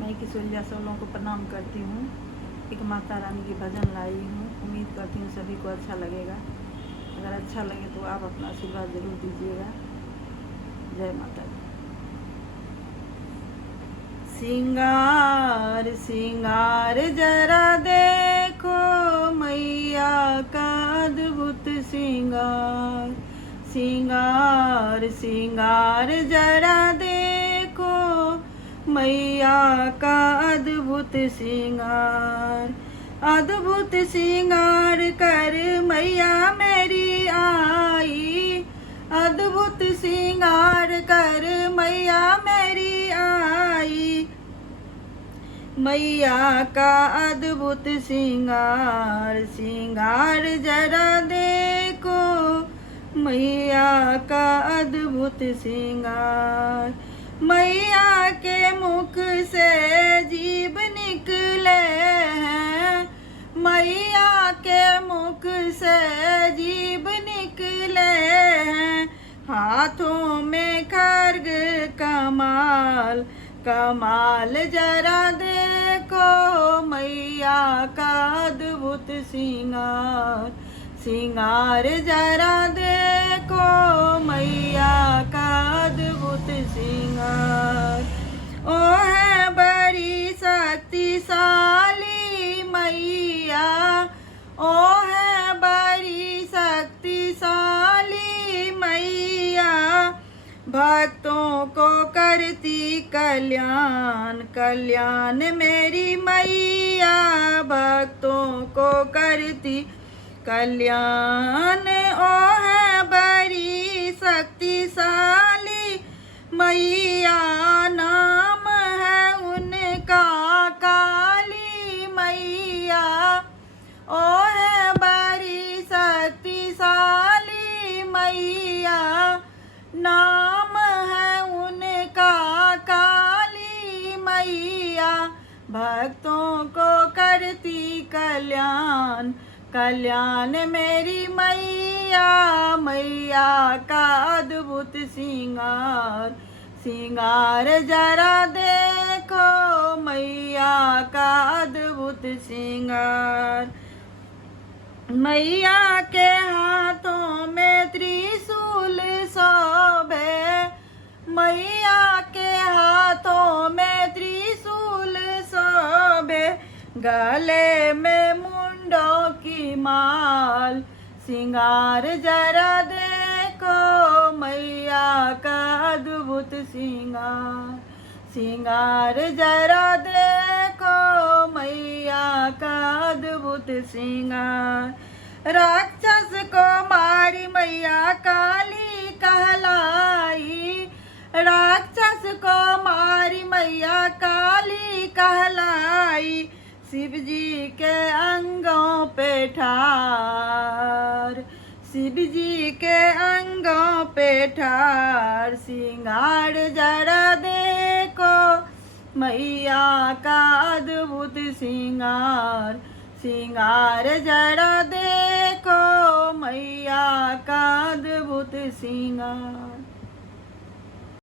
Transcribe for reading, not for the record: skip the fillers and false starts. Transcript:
मैं किशोरिया सब लोगों को प्रणाम करती हूँ। एक माता रानी की भजन लाई हूँ। उम्मीद करती हूँ सभी को अच्छा लगेगा। अगर अच्छा लगे तो आप अपना आशीर्वाद जरूर दीजिएगा। जय माता दी। सिंगार सिंगार जरा देखो मैया का अद्भुत सिंगार। सिंगार सिंगार जरा देखो मैया का अद्भुत सिंगार। अद्भुत सिंगार कर मैया मेरी आई। अद्भुत सिंगार कर मैया मेरी आई। मैया का अद्भुत सिंगार। सिंगार जरा देखो मैया का अद्भुत सिंगार। मैया के मुख से जीभ निकले हैं। मैया के मुख से जीभ निकले हैं। हाथों में खड्ग कमाल कमाल जरा देखो मैया का अद्भुत सिंगार। सिंगार जरा देखो मैया का अद्भुत सिंगार। ओ है बड़ी शक्तिशाली मैया। ओ है बड़ी शक्तिशाली मैया। भक्तों को करती कल्याण कल्याण मेरी मैया। भक्तों को करती कल्याण। ओ है बड़ी शक्तिशाली मैया। नाम है उनका काली मैया। ओ है बड़ी शक्तिशाली मैया। नाम है उनका काली मैया। भक्तों को करती कल्याण कल्याण मेरी मैया। मैया का अद्भुत सिंगार। सिंगार जरा देखो मैया का अद्भुत सिंगार। मैया के हाथों में त्रिशूल शोभे। मैया के हाथों में त्रिशूल शोभे। गले में मुंडों की माल। सिंगार जरा देखो मैया का अद्भुत सिंगार। सिंगार जरा देखो मैया का अद्भुत सिंगार। राक्षस को मारी मैया काली कहलाई। राक्षस को मारी मैया काली कहलाई। शिव जी के अंगों पे ठार। शिव जी के अंगों पे ठार। सिंगार जरा देखो मैया का अद्भुत सिंगार। सिंगार जरा देखो मैया का अद्भुत सिंगार।